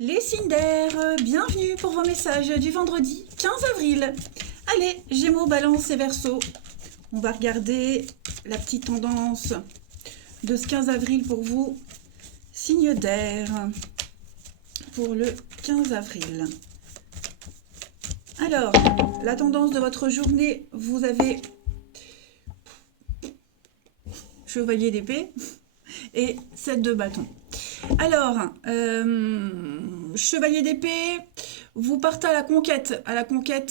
Les signes d'air, bienvenue pour vos messages du vendredi 15 avril. Allez, Gémeaux, Balance et Verseau. On va regarder la petite tendance de ce 15 avril pour vous. Signe d'air pour le 15 avril. Alors, la tendance de votre journée, vous avez Chevalier d'épée et 7 de bâton. Alors, Chevalier d'épée, vous partez à la conquête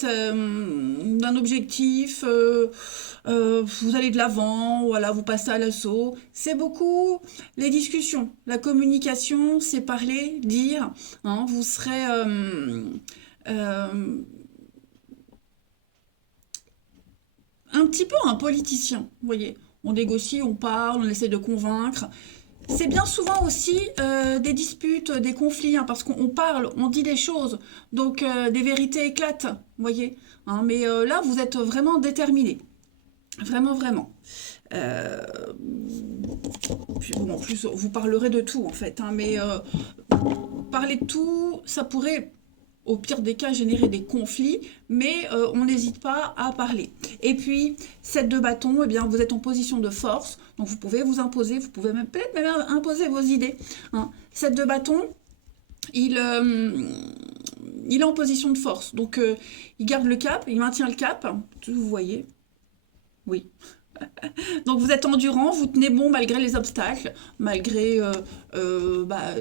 d'un objectif, vous allez de l'avant, voilà, vous passez à l'assaut. C'est beaucoup les discussions, la communication, c'est parler, dire, hein, vous serez un petit peu un politicien, vous voyez. On négocie, on parle, on essaie de convaincre. C'est bien souvent aussi des disputes, des conflits, hein, parce qu'on parle, on dit des choses, donc des vérités éclatent, vous voyez. Hein, mais là, vous êtes vraiment déterminé, vraiment, vraiment. Puis, bon, en plus, vous parlerez de tout, en fait, hein, mais parler de tout, ça pourrait au pire des cas générer des conflits, mais on n'hésite pas à parler. Et puis, 7 de bâton, eh bien, vous êtes en position de force, donc vous pouvez vous imposer, vous pouvez peut-être même imposer vos idées. Hein. 7 de bâton, il est en position de force, donc il garde le cap, il maintient le cap, vous voyez, oui. Donc vous êtes endurant, vous tenez bon malgré les obstacles, malgré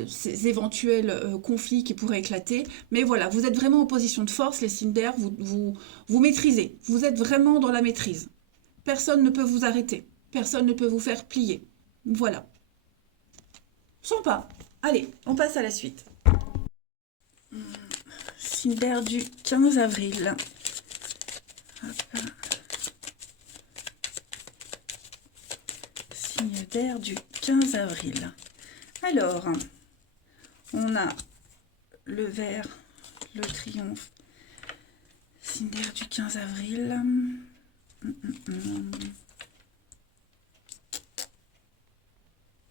ces éventuels conflits qui pourraient éclater. Mais voilà, vous êtes vraiment en position de force, les signes d'air, vous maîtrisez. Vous êtes vraiment dans la maîtrise. Personne ne peut vous arrêter. Personne ne peut vous faire plier. Voilà. Sympa. Allez, on passe à la suite. Signe d'air du 15 avril. Hop. Signe d'air du 15 avril. Alors, on a le vert, le triomphe, signe d'air du 15 avril.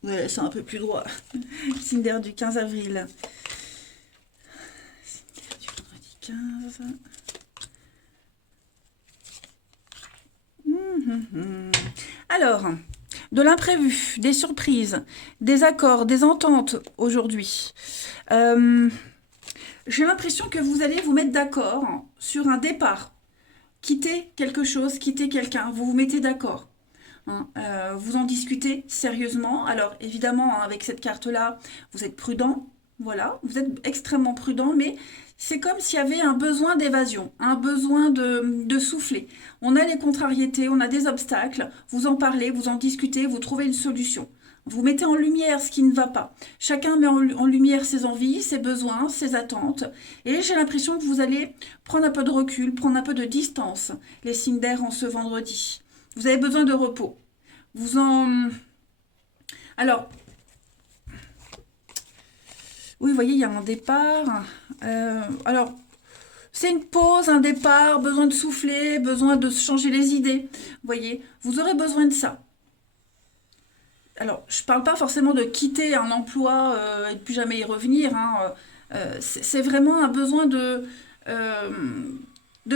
Ouais, c'est un peu plus droit. Signe d'air du 15 avril. Signe d'air du vendredi 15. Alors, de l'imprévu, des surprises, des accords, des ententes aujourd'hui. J'ai l'impression que vous allez vous mettre d'accord sur un départ. Quitter quelque chose, quitter quelqu'un, vous vous mettez d'accord. Hein, vous en discutez sérieusement. Alors évidemment, hein, avec cette carte-là, vous êtes prudent. Voilà, vous êtes extrêmement prudent, mais c'est comme s'il y avait un besoin d'évasion, un besoin de souffler. On a les contrariétés, on a des obstacles, vous en parlez, vous en discutez, vous trouvez une solution. Vous mettez en lumière ce qui ne va pas. Chacun met en lumière ses envies, ses besoins, ses attentes. Et j'ai l'impression que vous allez prendre un peu de recul, prendre un peu de distance, les signes d'air en ce vendredi. Vous avez besoin de repos. Alors, oui, vous voyez, il y a un départ. Alors, c'est une pause, un départ, besoin de souffler, besoin de changer les idées. Vous voyez, vous aurez besoin de ça. Alors, je ne parle pas forcément de quitter un emploi et de plus jamais y revenir. Hein. C'est vraiment un besoin de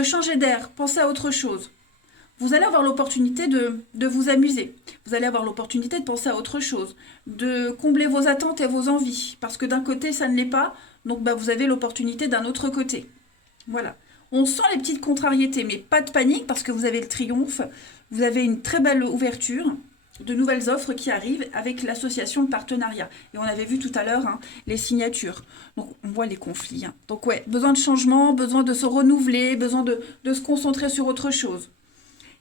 changer d'air, penser à autre chose. Vous allez avoir l'opportunité de vous amuser. Vous allez avoir l'opportunité de penser à autre chose, de combler vos attentes et vos envies. Parce que d'un côté, ça ne l'est pas, donc vous avez l'opportunité d'un autre côté. Voilà. On sent les petites contrariétés, mais pas de panique parce que vous avez le triomphe. Vous avez une très belle ouverture, de nouvelles offres qui arrivent avec l'association de partenariat. Et on avait vu tout à l'heure hein, les signatures. Donc on voit les conflits. Hein. Donc ouais, besoin de changement, besoin de se renouveler, besoin de se concentrer sur autre chose.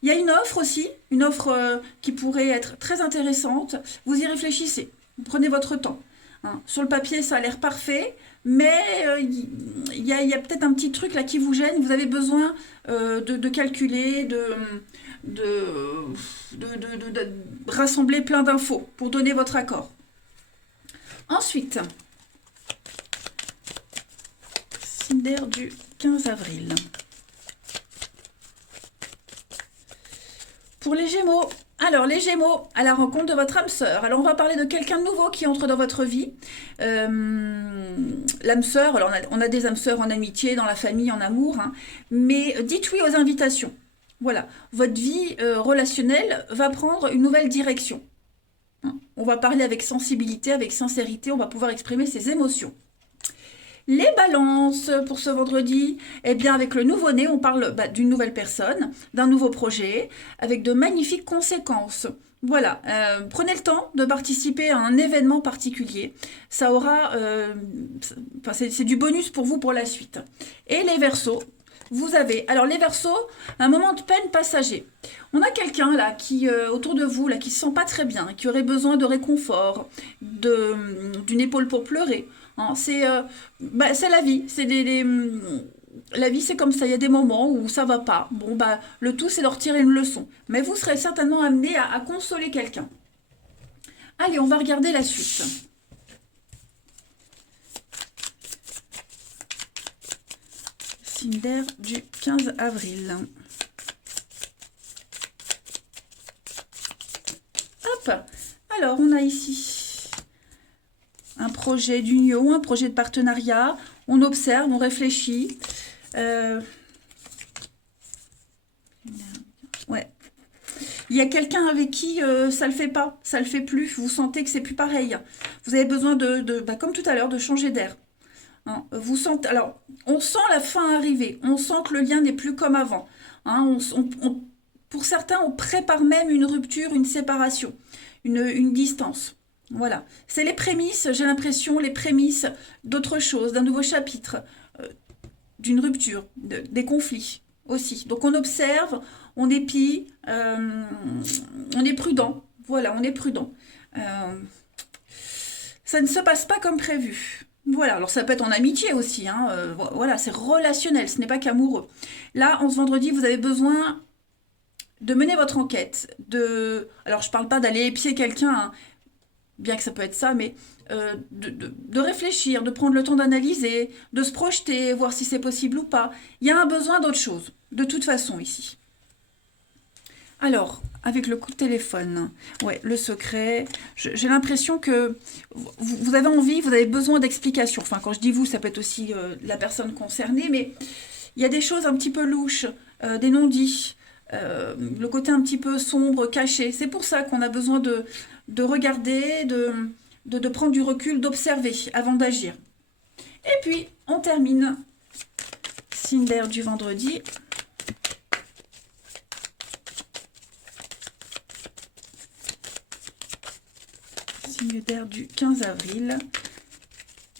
Il y a une offre aussi, une offre qui pourrait être très intéressante. Vous y réfléchissez, vous prenez votre temps. Hein. Sur le papier, ça a l'air parfait, mais il y a peut-être un petit truc là qui vous gêne. Vous avez besoin de calculer, de rassembler plein d'infos pour donner votre accord. Ensuite, signe d'air du 15 avril. Pour les Gémeaux, alors les Gémeaux, à la rencontre de votre âme sœur. Alors on va parler de quelqu'un de nouveau qui entre dans votre vie. l'âme sœur. Alors on a des âmes sœurs en amitié, dans la famille, en amour, hein, mais dites oui aux invitations. Voilà, votre vie relationnelle va prendre une nouvelle direction. Hein. On va parler avec sensibilité, avec sincérité, on va pouvoir exprimer ses émotions. Les balances pour ce vendredi, eh bien avec le nouveau-né, on parle d'une nouvelle personne, d'un nouveau projet, avec de magnifiques conséquences. Voilà, prenez le temps de participer à un événement particulier. Ça aura, c'est du bonus pour vous pour la suite. Et les Verseaux, vous avez, alors les Verseaux, un moment de peine passager. On a quelqu'un là qui autour de vous là qui se sent pas très bien, qui aurait besoin de réconfort, d'une épaule pour pleurer. Hein, c'est la vie, la vie c'est comme ça, il y a des moments où ça va pas. Bon le tout c'est de retirer une leçon. Mais vous serez certainement amené à consoler quelqu'un. Allez, on va regarder la suite. Cinder du 15 avril. Hop, alors on a ici un projet d'union, un projet de partenariat. On observe, on réfléchit. Ouais. Il y a quelqu'un avec qui ça le fait pas, ça le fait plus. Vous sentez que c'est plus pareil. Vous avez besoin comme tout à l'heure, de changer d'air. Hein, vous sentez, alors, on sent la fin arriver. On sent que le lien n'est plus comme avant. Hein, pour certains, on prépare même une rupture, une séparation, une distance. Voilà. C'est les prémices, j'ai l'impression, les prémices d'autre chose, d'un nouveau chapitre, d'une rupture, des conflits aussi. Donc on observe, on épie, on est prudent. Voilà, on est prudent. Ça ne se passe pas comme prévu. Voilà, alors ça peut être en amitié aussi, hein, voilà, c'est relationnel, ce n'est pas qu'amoureux. Là, en ce vendredi, vous avez besoin de mener votre enquête, alors je parle pas d'aller épier quelqu'un, hein, bien que ça peut être ça, mais de réfléchir, de prendre le temps d'analyser, de se projeter, voir si c'est possible ou pas. Il y a un besoin d'autre chose, de toute façon ici. Alors, avec le coup de téléphone, ouais, le secret, j'ai l'impression que vous avez envie, vous avez besoin d'explications. Enfin, quand je dis vous, ça peut être aussi la personne concernée, mais il y a des choses un petit peu louches, des non-dits, le côté un petit peu sombre, caché. C'est pour ça qu'on a besoin de regarder, de prendre du recul, d'observer avant d'agir. Et puis, on termine. Cinder du vendredi. Cinder du 15 avril.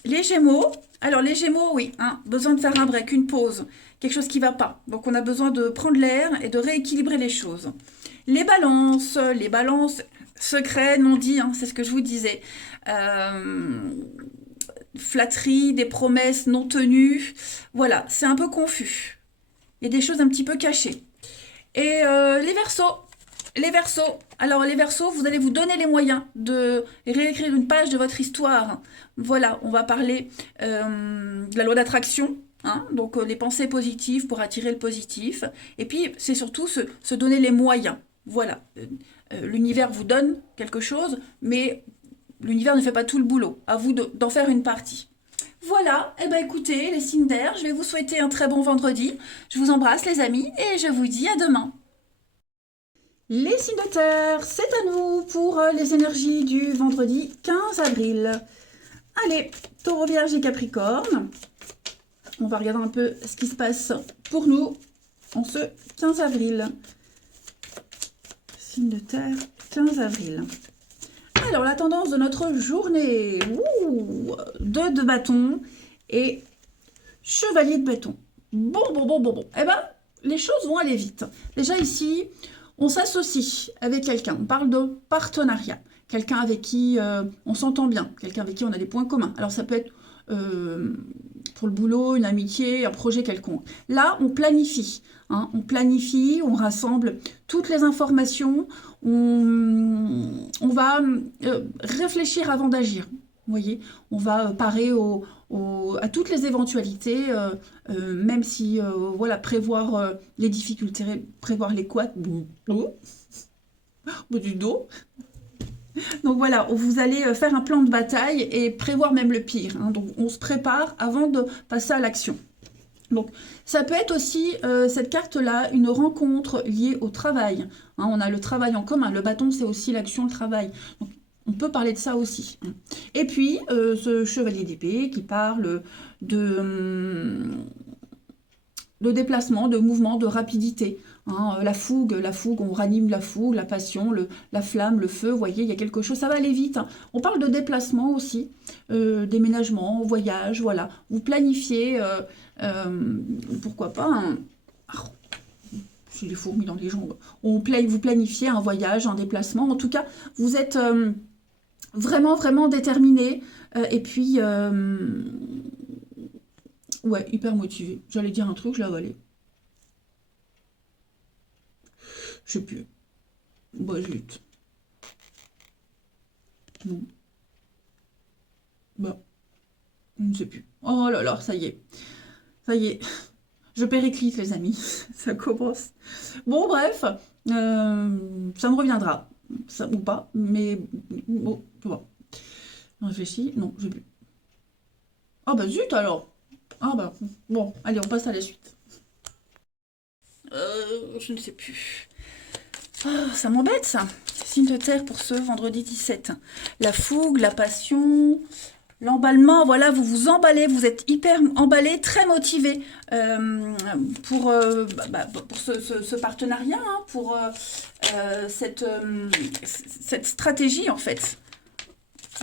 Les Gémeaux. Alors, les Gémeaux, oui, hein, besoin de faire un break, une pause. Quelque chose qui ne va pas. Donc, on a besoin de prendre l'air et de rééquilibrer les choses. Les balances, secret, non dit, hein, c'est ce que je vous disais. Flatterie, des promesses non tenues. Voilà, c'est un peu confus. Il y a des choses un petit peu cachées. Et les Verseaux. Les Verseaux. Alors les Verseaux, vous allez vous donner les moyens de réécrire une page de votre histoire. Voilà, on va parler de la loi d'attraction. Hein, donc les pensées positives pour attirer le positif. Et puis c'est surtout se donner les moyens. Voilà, l'univers vous donne quelque chose, mais l'univers ne fait pas tout le boulot. À vous d'en faire une partie. Voilà, et écoutez les Cinder, je vais vous souhaiter un très bon vendredi. Je vous embrasse les amis et je vous dis à demain. Les signes de terre, c'est à nous pour les énergies du vendredi 15 avril. Allez, Taureau, Vierge et Capricorne. On va regarder un peu ce qui se passe pour nous en ce 15 avril. Signe de terre, 15 avril. Alors, la tendance de notre journée. 2 de bâton et chevalier de bâton. Bon. Eh bien, les choses vont aller vite. Déjà ici, on s'associe avec quelqu'un. On parle de partenariat. Quelqu'un avec qui on s'entend bien. Quelqu'un avec qui on a des points communs. Alors, ça peut être pour le boulot, une amitié, un projet quelconque. Là, on planifie. Hein, on rassemble toutes les informations. On va réfléchir avant d'agir. Vous voyez, on va parer à toutes les éventualités, même si, voilà, prévoir les difficultés, prévoir les couacs, du dos. Donc voilà, vous allez faire un plan de bataille et prévoir même le pire, hein. Donc on se prépare avant de passer à l'action. Donc, ça peut être aussi, cette carte-là, une rencontre liée au travail, hein. On a le travail en commun. Le bâton, c'est aussi l'action, le travail. Donc, on peut parler de ça aussi. Et puis, ce chevalier d'épée qui parle de déplacement, de mouvement, de rapidité, hein. La fougue, on ranime la fougue, la passion, la flamme, le feu, vous voyez, il y a quelque chose, ça va aller vite, hein. On parle de déplacement aussi, déménagement, voyage, voilà. Vous planifiez, pourquoi pas, j'ai les fourmis dans les jambes, vous planifiez un voyage, un déplacement, en tout cas, vous êtes vraiment, vraiment déterminé, et puis... ouais, hyper motivé. J'allais dire un truc, je l'ai avalé. Je sais plus. Bah, zut. Non. Bah, je ne sais plus. Oh là là, ça y est. Ça y est. Je périclite, les amis. Ça commence. Bon, bref. Ça me reviendra. Ça, ou pas. Mais bon, tu vois. Je réfléchis. Non, j'ai plus. Ah bah zut alors. Ah bah, bon, allez, on passe à la suite. Je ne sais plus. Ah, ça m'embête, ça. Signe de terre pour ce vendredi 17. La fougue, la passion, l'emballement. Voilà, vous vous emballez, vous êtes hyper emballé, très motivé pour ce partenariat, hein, pour cette stratégie, en fait,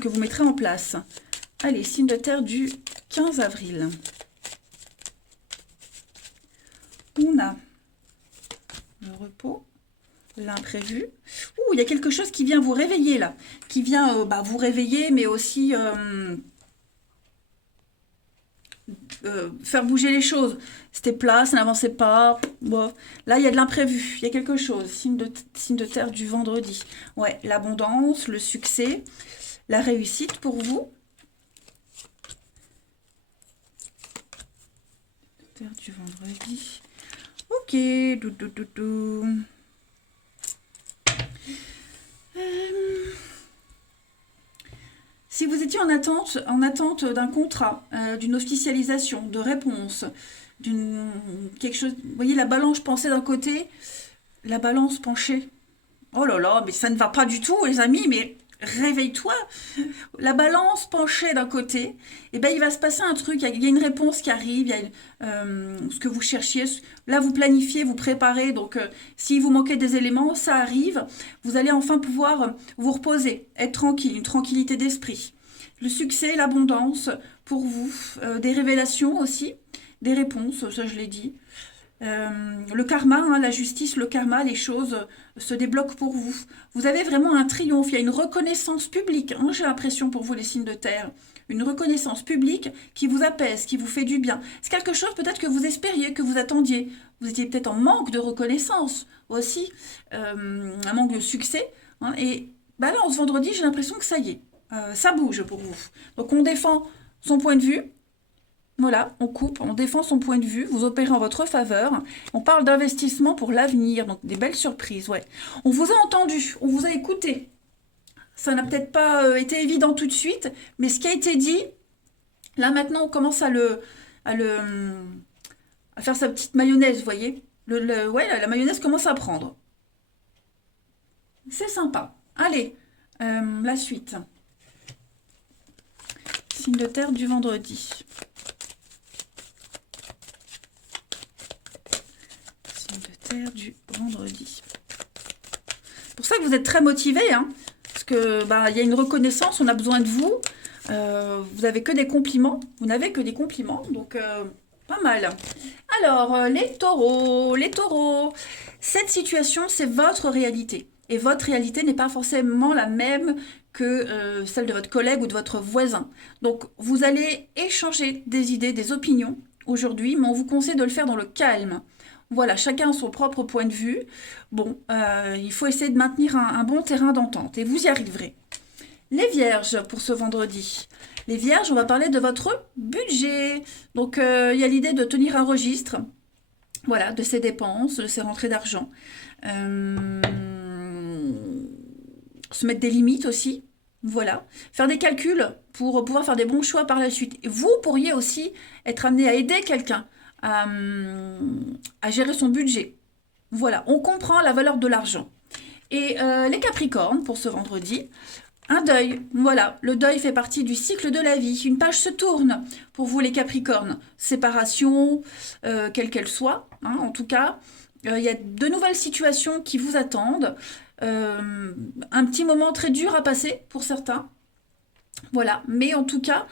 que vous mettrez en place. Allez, signe de terre du 15 avril. On a le repos, l'imprévu. Ouh, il y a quelque chose qui vient vous réveiller là, qui vient vous réveiller, mais aussi faire bouger les choses. C'était plat, ça n'avançait pas. Bon. Là, il y a de l'imprévu, il y a quelque chose. Signe de terre du vendredi. Ouais, l'abondance, le succès, la réussite pour vous. Terre du vendredi. Ok, si vous étiez en attente d'un contrat, d'une officialisation, de réponse, quelque chose, vous voyez la balance penchée d'un côté, la balance penchée. Oh là là, mais ça ne va pas du tout, les amis, mais réveille-toi. La balance penchée d'un côté, et ben il va se passer un truc, il y a une réponse qui arrive, il y a ce que vous cherchiez. Là, vous planifiez, vous préparez, donc si vous manquez des éléments, ça arrive. Vous allez enfin pouvoir vous reposer, être tranquille, une tranquillité d'esprit. Le succès, l'abondance pour vous, des révélations aussi, des réponses, ça je l'ai dit. Le karma, hein, la justice, le karma, les choses se débloquent pour vous. Vous avez vraiment un triomphe, il y a une reconnaissance publique, hein, j'ai l'impression pour vous les signes de terre. Une reconnaissance publique qui vous apaise, qui vous fait du bien. C'est quelque chose peut-être que vous espériez, que vous attendiez. Vous étiez peut-être en manque de reconnaissance aussi, un manque de succès, hein, et bah là, en ce vendredi, j'ai l'impression que ça y est, ça bouge pour vous. Donc on défend son point de vue. Voilà, on coupe, on défend son point de vue, vous opérez en votre faveur. On parle d'investissement pour l'avenir, donc des belles surprises, ouais. On vous a entendu, on vous a écouté. Ça n'a peut-être pas été évident tout de suite, mais ce qui a été dit, là maintenant on commence à faire sa petite mayonnaise, vous voyez. Ouais, la mayonnaise commence à prendre. C'est sympa. Allez, la suite. Signe de terre du vendredi. Du vendredi. C'est pour ça que vous êtes très motivé, hein, parce que il y a une reconnaissance, on a besoin de vous. Vous n'avez que des compliments, vous n'avez que des compliments, donc pas mal. Alors, les taureaux, cette situation, c'est votre réalité. Et votre réalité n'est pas forcément la même que celle de votre collègue ou de votre voisin. Donc, vous allez échanger des idées, des opinions aujourd'hui, mais on vous conseille de le faire dans le calme. Voilà, chacun a son propre point de vue. Bon, il faut essayer de maintenir un bon terrain d'entente et vous y arriverez. Les vierges pour ce vendredi. Les vierges, on va parler de votre budget. Donc, il y a l'idée de tenir un registre, voilà, de ses dépenses, de ses rentrées d'argent. se mettre des limites aussi. Voilà. Faire des calculs pour pouvoir faire des bons choix par la suite. Et vous pourriez aussi être amené à aider quelqu'un à gérer son budget. Voilà, on comprend la valeur de l'argent. Et les Capricornes, pour ce vendredi, un deuil. Voilà, le deuil fait partie du cycle de la vie. Une page se tourne pour vous les Capricornes. Séparation, quelle qu'elle soit, hein, en tout cas. Il y a de nouvelles situations qui vous attendent. Un petit moment très dur à passer pour certains. Voilà, mais en tout cas,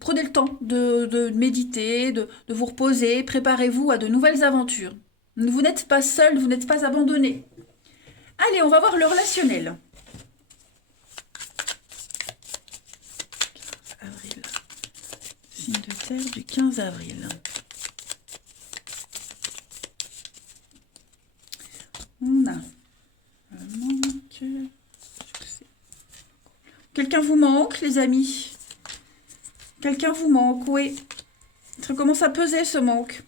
prenez le temps de méditer, de vous reposer, préparez-vous à de nouvelles aventures. Vous n'êtes pas seul, vous n'êtes pas abandonné. Allez, on va voir le relationnel. Avril. Signe de terre du 15 avril. On a le manque. Quelqu'un vous manque, les amis? Quelqu'un vous manque, oui. Ça commence à peser, ce manque.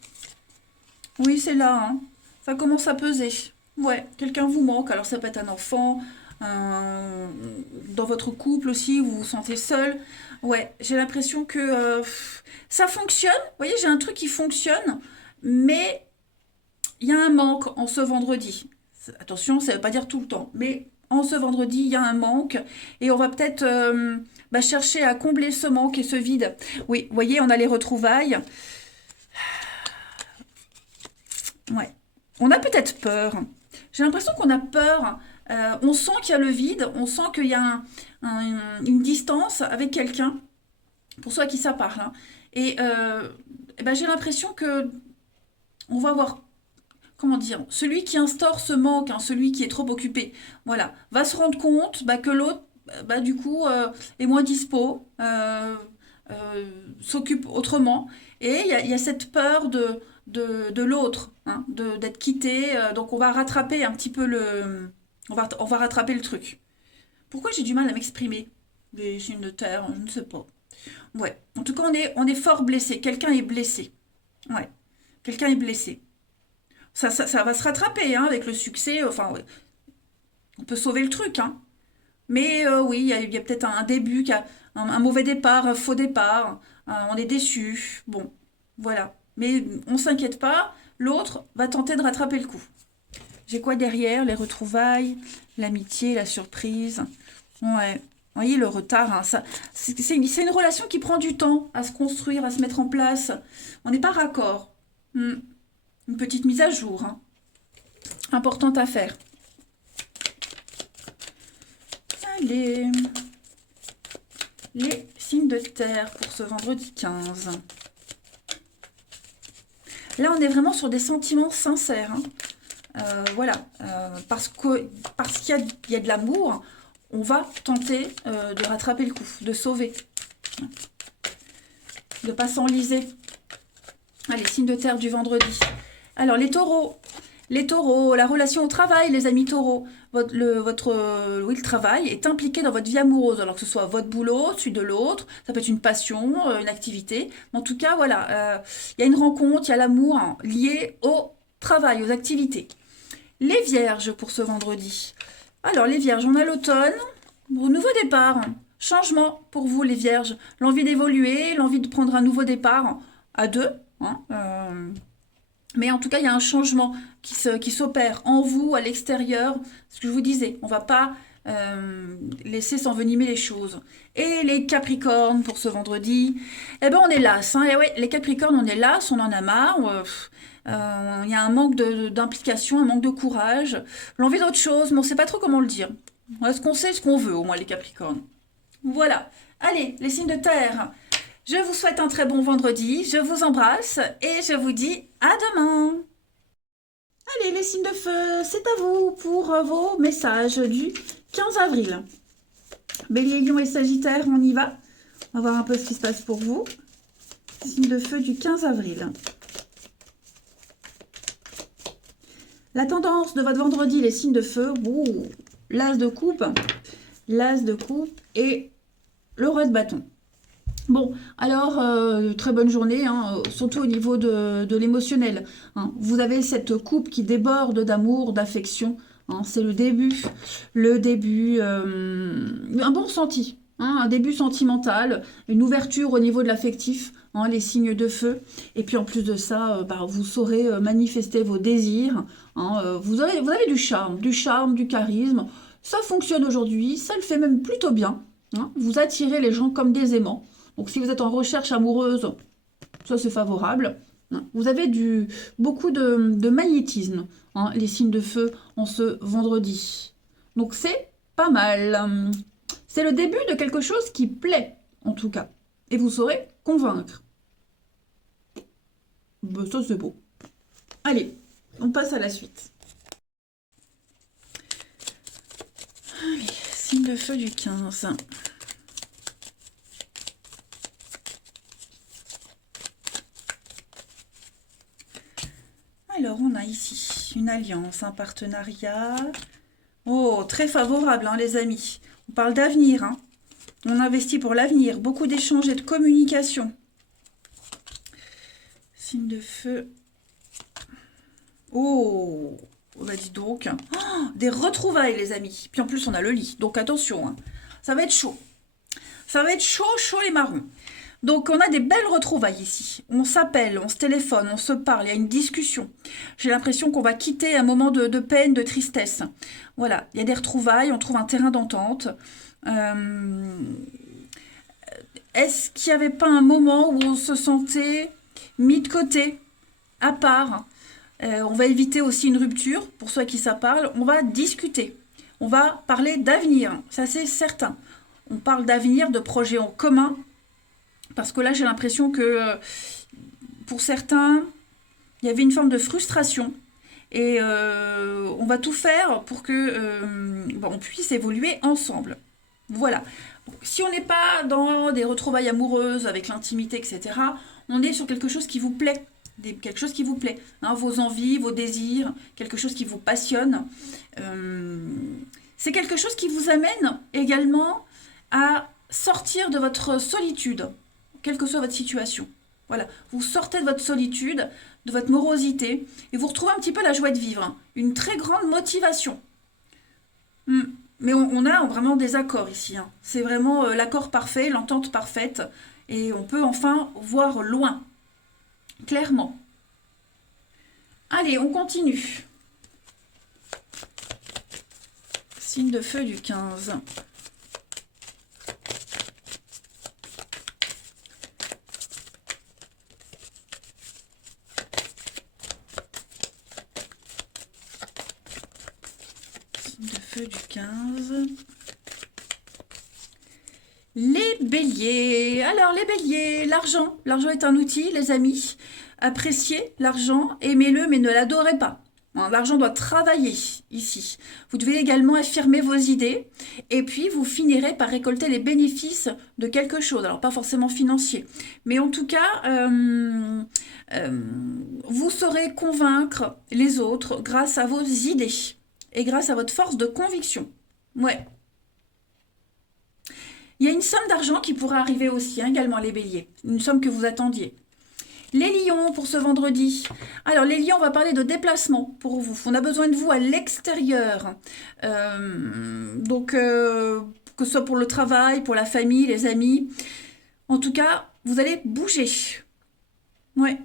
Oui, c'est là, hein. Ça commence à peser. Ouais, quelqu'un vous manque. Alors, ça peut être un enfant, dans votre couple aussi, vous vous sentez seul. Ouais, j'ai l'impression que ça fonctionne. Vous voyez, j'ai un truc qui fonctionne, mais il y a un manque en ce vendredi. Attention, ça ne veut pas dire tout le temps, mais en ce vendredi, il y a un manque et on va peut-être chercher à combler ce manque et ce vide. Oui, vous voyez, on a les retrouvailles. Ouais. On a peut-être peur. J'ai l'impression qu'on a peur. On sent qu'il y a le vide, on sent qu'il y a une distance avec quelqu'un, pour ceux à qui ça parle, hein. Et j'ai l'impression que on va avoir, comment dire, celui qui instaure ce manque, hein, celui qui est trop occupé, voilà, va se rendre compte que l'autre, du coup, est moins dispo, s'occupe autrement. Et il y a cette peur de l'autre, hein, d'être quitté. Donc on va rattraper un petit peu on va rattraper le truc. Pourquoi j'ai du mal à m'exprimer? Les signes de terre, je ne sais pas. Ouais. En tout cas, on est fort blessé. Quelqu'un est blessé. Ouais. Quelqu'un est blessé. Ça va se rattraper, hein, avec le succès. Enfin, ouais. On peut sauver le truc, hein. Mais oui, il y a peut-être un début, un mauvais départ, un faux départ. On est déçu. Bon, voilà. Mais on s'inquiète pas. L'autre va tenter de rattraper le coup. J'ai quoi derrière? Les retrouvailles, l'amitié, la surprise. Ouais. Vous voyez, le retard, hein, c'est une relation qui prend du temps à se construire, à se mettre en place. On n'est pas raccord. Une petite mise à jour, hein, importante à faire. Allez. Les signes de terre pour ce vendredi 15. Là, on est vraiment sur des sentiments sincères, hein. Voilà, parce qu'il y a de l'amour, on va tenter de rattraper le coup, de sauver, de ne pas s'enliser. Allez, signe de terre du vendredi. Alors, les taureaux, la relation au travail, les amis taureaux. Le travail est impliqué dans votre vie amoureuse, alors que ce soit votre boulot, celui de l'autre, ça peut être une passion, une activité. Mais en tout cas, voilà, il y a une rencontre, il y a l'amour, hein, lié au travail, aux activités. Les vierges pour ce vendredi. Alors, les vierges, on a l'automne, nouveau départ, changement pour vous, les vierges. L'envie d'évoluer, l'envie de prendre un nouveau départ à deux, hein, mais en tout cas, il y a un changement qui s'opère en vous, à l'extérieur. Ce que je vous disais, on ne va pas laisser s'envenimer les choses. Et les Capricornes pour ce vendredi, eh ben on est las, hein. Et ouais, les Capricornes, on est las, on en a marre. Il y a un manque d'implication, un manque de courage, l'envie d'autre chose, mais on ne sait pas trop comment le dire. Est-ce qu'on sait ce qu'on veut, au moins, les Capricornes? Voilà. Allez, les signes de terre. Je vous souhaite un très bon vendredi, je vous embrasse et je vous dis à demain. Allez, les signes de feu, c'est à vous pour vos messages du 15 avril. Bélier, Lion et Sagittaire, on y va. On va voir un peu ce qui se passe pour vous. Signe de feu du 15 avril. La tendance de votre vendredi, les signes de feu, l'as de coupe et le roi de bâton. Bon, alors, très bonne journée, hein, surtout au niveau de l'émotionnel, hein. Vous avez cette coupe qui déborde d'amour, d'affection. hein, c'est le début, un bon ressenti, hein, un début sentimental, une ouverture au niveau de l'affectif, hein, les signes de feu. Et puis en plus de ça, bah, vous saurez manifester vos désirs, hein, vous avez du charme, du charisme. Ça fonctionne aujourd'hui, ça le fait même plutôt bien, hein. Vous attirez les gens comme des aimants. Donc si vous êtes en recherche amoureuse, ça c'est favorable. Vous avez beaucoup de magnétisme, hein, les signes de feu en ce vendredi. Donc c'est pas mal. C'est le début de quelque chose qui plaît, en tout cas. Et vous saurez convaincre. Ben, ça c'est beau. Allez, on passe à la suite. Allez, signe de feu du 15. Alors, on a ici une alliance, un partenariat. Oh, très favorable, hein, les amis. On parle d'avenir, hein. On investit pour l'avenir. Beaucoup d'échanges et de communication. Signe de feu. Oh, bah dis donc. Oh, des retrouvailles, les amis. Puis en plus, on a le lit. Donc attention, hein. Ça va être chaud. Ça va être chaud, chaud les marrons. Donc on a des belles retrouvailles ici. On s'appelle, on se téléphone, on se parle, il y a une discussion. J'ai l'impression qu'on va quitter un moment de peine, de tristesse. Voilà, il y a des retrouvailles, on trouve un terrain d'entente. Est-ce qu'il n'y avait pas un moment où on se sentait mis de côté, à part? On va éviter aussi une rupture, pour ceux à qui ça parle. On va discuter, on va parler d'avenir, ça c'est certain. On parle d'avenir, de projets en commun. Parce que là, j'ai l'impression que pour certains, il y avait une forme de frustration. Et on va tout faire pour que on puisse évoluer ensemble. Voilà. Si on n'est pas dans des retrouvailles amoureuses avec l'intimité, etc., on est sur quelque chose qui vous plaît. Quelque chose qui vous plaît. Hein, vos envies, vos désirs, quelque chose qui vous passionne. C'est quelque chose qui vous amène également à sortir de votre solitude, quelle que soit votre situation. Voilà, vous sortez de votre solitude, de votre morosité, et vous retrouvez un petit peu la joie de vivre, hein. Une très grande motivation. Mais on a vraiment des accords ici, hein. C'est vraiment l'accord parfait, l'entente parfaite, et on peut enfin voir loin, clairement. Allez, on continue. Signe de feu du 15. De feu du 15. Les béliers. Alors, les béliers, l'argent. L'argent est un outil, les amis. Appréciez l'argent, aimez-le, mais ne l'adorez pas. Hein, l'argent doit travailler ici. Vous devez également affirmer vos idées. Et puis, vous finirez par récolter les bénéfices de quelque chose. Alors, pas forcément financier. Mais en tout cas, vous saurez convaincre les autres grâce à vos idées. Et grâce à votre force de conviction. Ouais. Il y a une somme d'argent qui pourrait arriver aussi, hein, également les béliers. Une somme que vous attendiez. Les lions pour ce vendredi. Alors les lions, on va parler de déplacement pour vous. On a besoin de vous à l'extérieur. Que ce soit pour le travail, pour la famille, les amis. En tout cas, vous allez bouger. Ouais.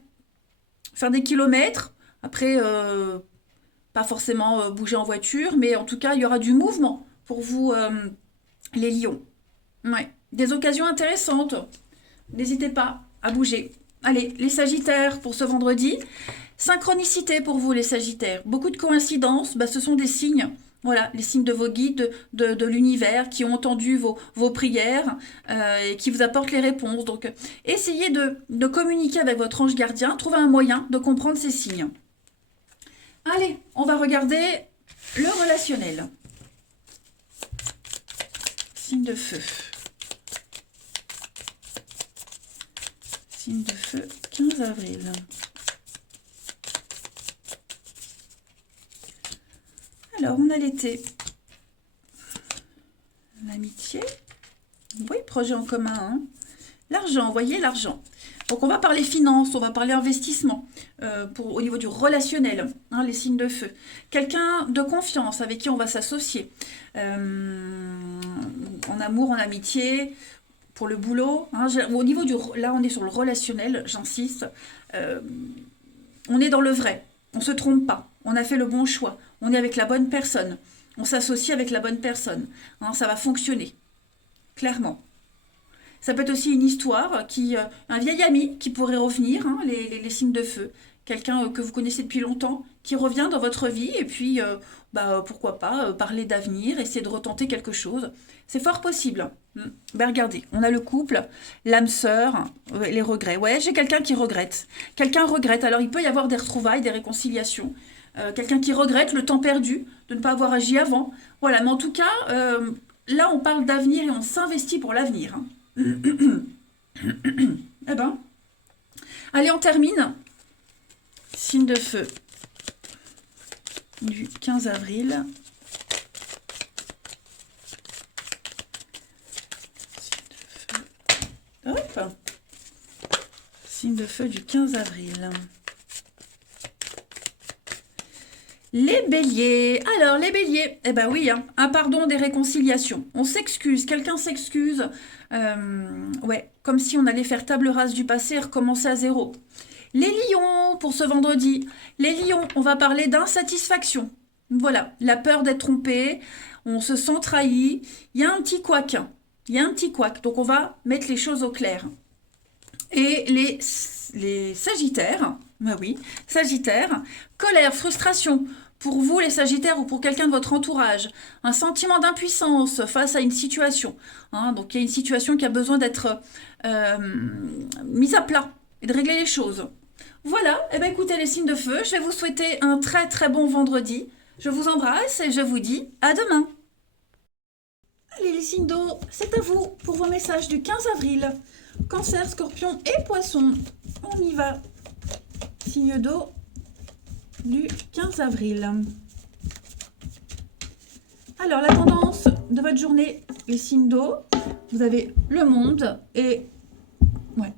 Faire des kilomètres. Après... pas forcément bouger en voiture, mais en tout cas, il y aura du mouvement pour vous, les lions. Ouais. Des occasions intéressantes. N'hésitez pas à bouger. Allez, les sagittaires pour ce vendredi. Synchronicité pour vous, les sagittaires. Beaucoup de coïncidences, ce sont des signes. Voilà, les signes de vos guides, de l'univers, qui ont entendu vos prières et qui vous apportent les réponses. Donc, essayez de communiquer avec votre ange gardien. Trouvez un moyen de comprendre ces signes. Allez, on va regarder le relationnel. Signe de feu. Signe de feu, 15 avril. Alors, on a l'été. L'amitié. Oui, projet en commun. Hein. L'argent, vous voyez, l'argent. Donc on va parler finance, on va parler investissement, au niveau du relationnel, hein, les signes de feu. Quelqu'un de confiance avec qui on va s'associer, en amour, en amitié, pour le boulot. Hein, au niveau là on est sur le relationnel, j'insiste. Euh, on est dans le vrai, on ne se trompe pas, on a fait le bon choix, on est avec la bonne personne, on s'associe avec la bonne personne. Hein, ça va fonctionner, clairement. Ça peut être aussi une histoire, un vieil ami qui pourrait revenir, hein, les signes de feu. Quelqu'un que vous connaissez depuis longtemps, qui revient dans votre vie, et puis pourquoi pas parler d'avenir, essayer de retenter quelque chose. C'est fort possible. Ben regardez, on a le couple, l'âme sœur, les regrets. Ouais, j'ai quelqu'un qui regrette. Quelqu'un regrette. Alors il peut y avoir des retrouvailles, des réconciliations. Quelqu'un qui regrette le temps perdu, de ne pas avoir agi avant. Voilà, mais en tout cas, là on parle d'avenir et on s'investit pour l'avenir. Hein. Eh ben, allez, on termine. Signe de feu du 15 avril. Hop. Signe de feu du 15 avril. Les béliers. Alors, les béliers, eh ben oui, hein, un pardon, des réconciliations. On s'excuse, quelqu'un s'excuse. Ouais, comme si on allait faire table rase du passé et recommencer à zéro. Les lions, pour ce vendredi. Les lions, on va parler d'insatisfaction. Voilà, la peur d'être trompé, on se sent trahi. Il y a un petit couac. Il y a un petit couac. Donc, on va mettre les choses au clair. Et les sagittaires, bah oui, sagittaires, colère, frustration. Pour vous, les sagittaires, ou pour quelqu'un de votre entourage, un sentiment d'impuissance face à une situation. Hein, donc, il y a une situation qui a besoin d'être mise à plat et de régler les choses. Voilà, et bien écoutez les signes de feu, je vais vous souhaiter un très très bon vendredi. Je vous embrasse et je vous dis à demain. Allez les signes d'eau, c'est à vous pour vos messages du 15 avril. Cancer, Scorpion et Poisson. On y va. Signe d'eau du 15 avril. Alors, la tendance de votre journée, les signes d'eau, vous avez le monde et... Ouais.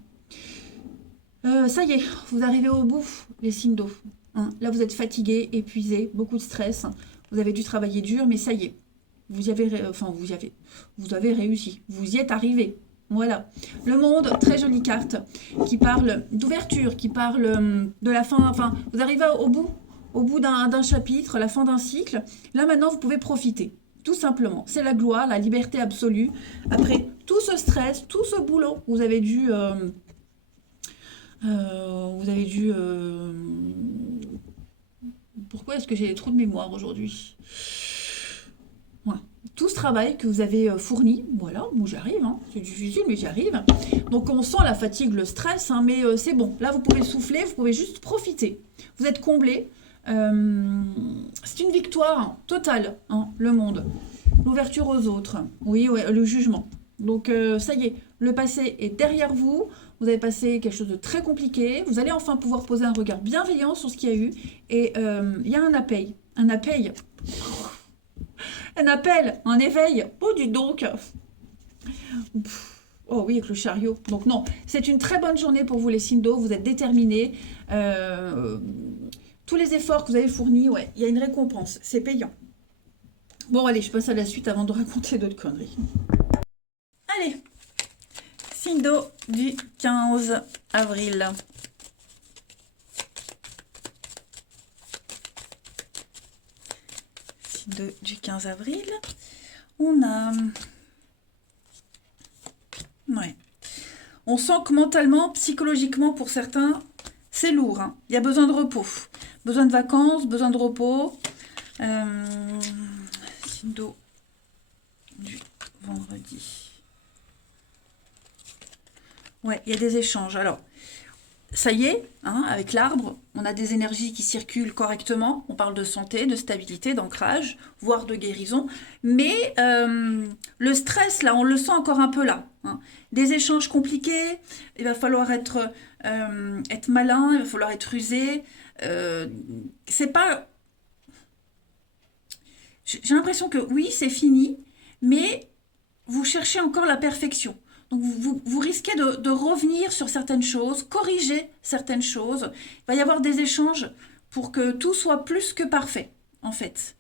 Ça y est, vous arrivez au bout, les signes d'eau. Hein, là, vous êtes fatigué, épuisé, beaucoup de stress. Vous avez dû travailler dur, mais ça y est. Vous avez réussi. Vous y êtes arrivé. Voilà. Le monde, très jolie carte, qui parle d'ouverture, qui parle de la fin. Enfin, vous arrivez au bout d'un chapitre, la fin d'un cycle. Là, maintenant, vous pouvez profiter. Tout simplement. C'est la gloire, la liberté absolue. Après tout ce stress, tout ce boulot, vous avez dû... Pourquoi est-ce que j'ai des trous de mémoire aujourd'hui? Voilà. Tout ce travail que vous avez fourni, voilà, moi j'arrive, hein. C'est difficile mais j'y arrive. Donc on sent la fatigue, le stress, hein, mais c'est bon. Là vous pouvez souffler, vous pouvez juste profiter. Vous êtes comblé. C'est une victoire totale, hein, le monde. L'ouverture aux autres, oui, ouais, le jugement. Donc ça y est, le passé est derrière vous. Vous avez passé quelque chose de très compliqué. Vous allez enfin pouvoir poser un regard bienveillant sur ce qu'il y a eu. Et il y a un appel. Un appel. Un appel, un éveil. Oh, du donc. Oh oui, avec le chariot. Donc non, c'est une très bonne journée pour vous les signes d'eau. Vous êtes déterminés. Tous les efforts que vous avez fournis, ouais, il y a une récompense. C'est payant. Bon, allez, je passe à la suite avant de raconter d'autres conneries. Allez, signe d'eau du 15 avril. Signe du 15 avril. On a... Ouais. On sent que mentalement, psychologiquement, pour certains, c'est lourd. Hein. Il y a besoin de repos. Besoin de vacances, besoin de repos. Signe d'eau du vendredi. Ouais, il y a des échanges. Alors, ça y est, hein, avec l'arbre, on a des énergies qui circulent correctement. On parle de santé, de stabilité, d'ancrage, voire de guérison. Mais le stress, là, on le sent encore un peu là. Hein. Des échanges compliqués, il va falloir être malin, il va falloir être rusé. C'est pas... J'ai l'impression que oui, c'est fini, mais vous cherchez encore la perfection. Donc vous risquez de revenir sur certaines choses, corriger certaines choses. Il va y avoir des échanges pour que tout soit plus que parfait, en fait.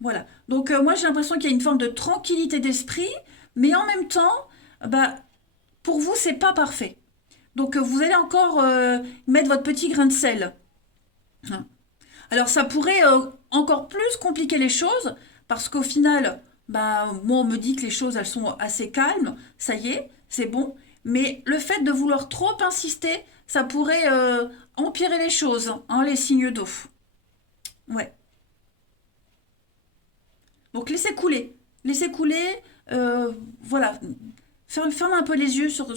Voilà. Donc moi j'ai l'impression qu'il y a une forme de tranquillité d'esprit, mais en même temps, bah, pour vous, c'est pas parfait. Donc vous allez encore mettre votre petit grain de sel. Hein. Alors ça pourrait encore plus compliquer les choses, parce qu'au final, bah, moi on me dit que les choses elles sont assez calmes, ça y est, c'est bon. Mais le fait de vouloir trop insister, ça pourrait empirer les choses, hein, les signes d'eau. Ouais. Donc laissez couler, voilà. Fermez un peu les yeux sur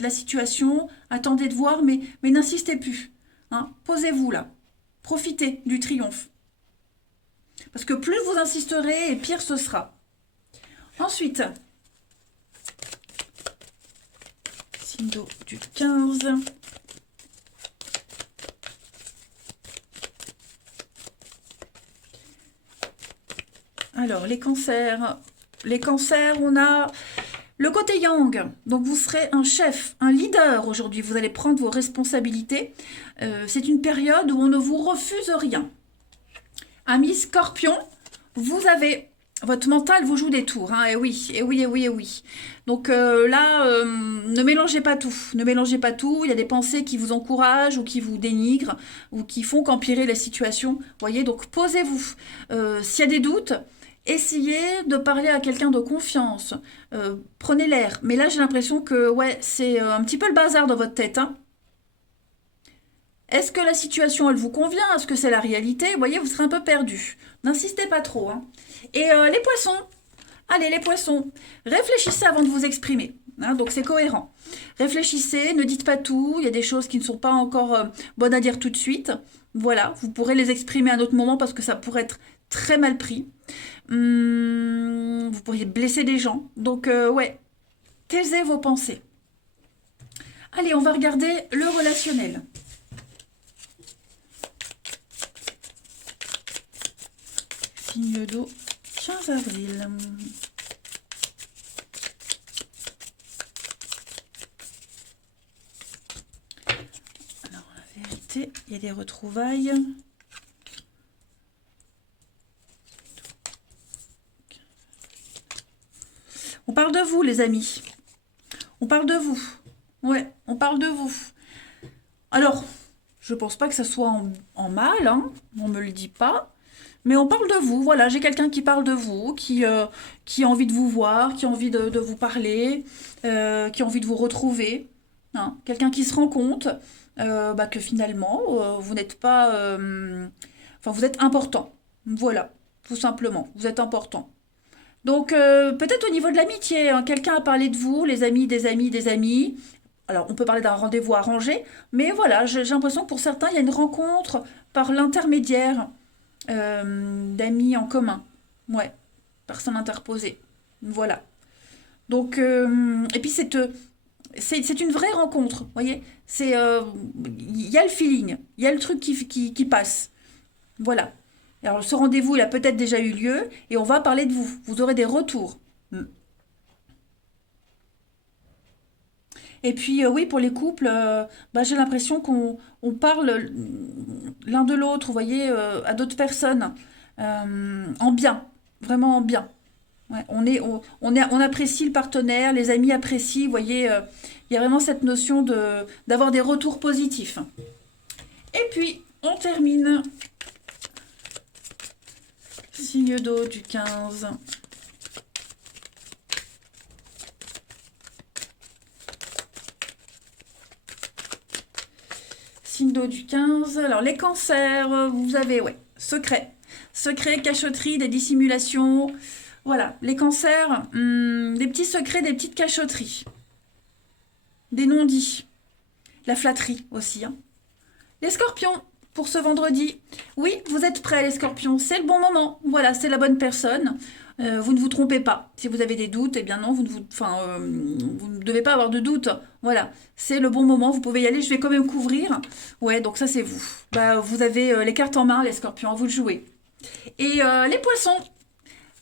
la situation, attendez de voir, mais n'insistez plus. Hein. Posez-vous là. Profitez du triomphe. Parce que plus vous insisterez, et pire ce sera. Ensuite, signe d'eau du 15. Alors, les cancers. Les cancers, on a le côté yang. Donc, vous serez un chef, un leader aujourd'hui. Vous allez prendre vos responsabilités. C'est une période où on ne vous refuse rien. Amis Scorpion, vous avez... Votre mental vous joue des tours, hein, et oui, et oui, et oui, et oui. Donc là, ne mélangez pas tout. Ne mélangez pas tout. Il y a des pensées qui vous encouragent ou qui vous dénigrent ou qui font qu'empirer la situation. Voyez, donc posez-vous. S'il y a des doutes, essayez de parler à quelqu'un de confiance. Prenez l'air. Mais là, j'ai l'impression que ouais, c'est un petit peu le bazar dans votre tête. Hein. Est-ce que la situation, elle vous convient? Est-ce que c'est la réalité? Vous voyez, vous serez un peu perdu. N'insistez pas trop. Hein. Et les poissons, allez les poissons, réfléchissez avant de vous exprimer. Hein, donc c'est cohérent. Réfléchissez, ne dites pas tout. Il y a des choses qui ne sont pas encore bonnes à dire tout de suite. Voilà, vous pourrez les exprimer à un autre moment parce que ça pourrait être très mal pris. Vous pourriez blesser des gens. Donc ouais, taisez vos pensées. Allez, on va regarder le relationnel. Signe d'eau, 15 avril. Alors, la vérité, il y a des retrouvailles. On parle de vous, les amis. On parle de vous. Ouais, on parle de vous. Alors, je pense pas que ça soit en mal, hein. On me le dit pas. Mais on parle de vous, voilà, j'ai quelqu'un qui parle de vous, qui a envie de vous voir, qui a envie de vous parler, qui a envie de vous retrouver. Hein. Quelqu'un qui se rend compte bah, que finalement, vous n'êtes pas... enfin, vous êtes important. Voilà, tout simplement, vous êtes important. Donc, peut-être au niveau de l'amitié, hein, quelqu'un a parlé de vous, les amis, des amis, des amis. Alors, on peut parler d'un rendez-vous arrangé, mais voilà, j'ai l'impression que pour certains, il y a une rencontre par l'intermédiaire d'amis en commun. Ouais, personne interposée. Voilà. Donc, et puis c'est une vraie rencontre, vous voyez. Il y a le feeling, il y a le truc qui passe. Voilà. Alors, ce rendez-vous, il a peut-être déjà eu lieu et on va parler de vous. Vous aurez des retours. Mm. Et puis, oui, pour les couples, bah, j'ai l'impression qu'on parle l'un de l'autre, vous voyez, à d'autres personnes, en bien, vraiment en bien. Ouais, on apprécie le partenaire, les amis apprécient, vous voyez, il y a vraiment cette notion d'avoir des retours positifs. Et puis, on termine, signe d'eau du 15. Signe d'eau du 15. Alors, les cancers, vous avez, ouais, secret. Secret, cachotterie, des dissimulations. Voilà, les cancers, des petits secrets, des petites cachotteries. Des non-dits. La flatterie aussi. Hein. Les scorpions, pour ce vendredi. Oui, vous êtes prêts, les scorpions. C'est le bon moment. Voilà, c'est la bonne personne. Vous ne vous trompez pas. Si vous avez des doutes, eh bien non, vous ne devez pas avoir de doutes. Voilà, c'est le bon moment. Vous pouvez y aller. Je vais quand même couvrir. Ouais, donc ça, c'est vous. Bah, vous avez les cartes en main, les scorpions. À vous de jouer. Et les poissons.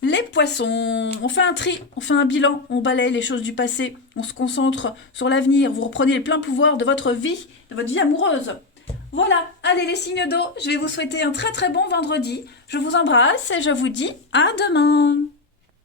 Les poissons, on fait un tri, on fait un bilan, on balaye les choses du passé, on se concentre sur l'avenir, vous reprenez le plein pouvoir de votre vie amoureuse. Voilà, allez les signes d'eau, je vais vous souhaiter un très très bon vendredi. Je vous embrasse et je vous dis à demain.